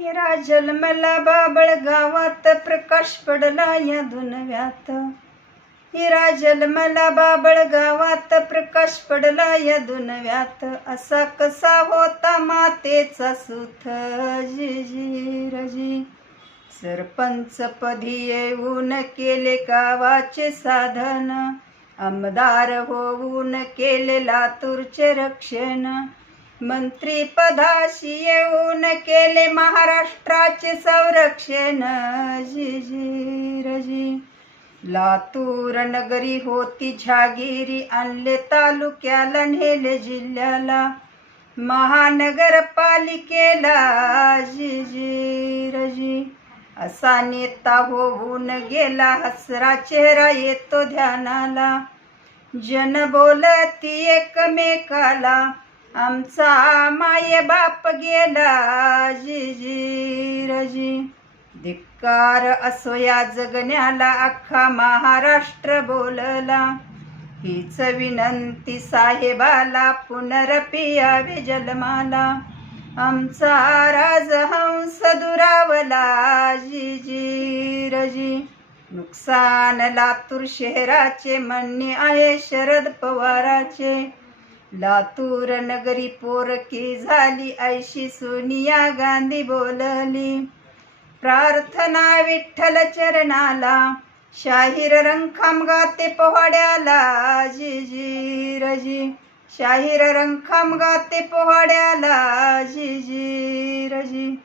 हिरा जन्मला बाबळ गावात, प्रकाश पडला या दुनव्यात. हिरा जन्मला बाबळ गावात, प्रकाश पडला या दुनव्यात. असा कसा होता मातेचा सुथ, जी रजी. सरपंच पदी येऊन केले गावाचे साधन, आमदार होऊन केले लातूरचे रक्षण. मंत्री पदाशी येऊन केले महाराष्ट्राचे संरक्षण, जी रजी. लातूर नगरी होती जहागिरी, आणले तालुक्याला नेले जिल्ह्याला, महानगरपालिकेला, जी रजी. असा नेता होऊन गेला, हसरा चेहरा येतो ध्यानाला. जन बोलती एकमेकाला, आमचा माये बाप गेला, जी रजी. धिक्कार असो या जगण्याला, अख्खा महाराष्ट्र बोलला. हीच विनंती साहेबाला, पुनरपी यावे जन्माला. आमचा राजहंस दुरावला, जी रजी. नुकसान लातूर शहराचे, म्हणणे आहे शरद पवाराचे. लातूर नगरी पोरकी झाली, ऐशी सोनिया गांधी बोलली. प्रार्थना विठ्ठल चरणाला, शाहीर रंगखाम गाते पोवाड्याला, जी रजी. शाहीर रंगखाम गाते पोवाड्याला, जी रजी.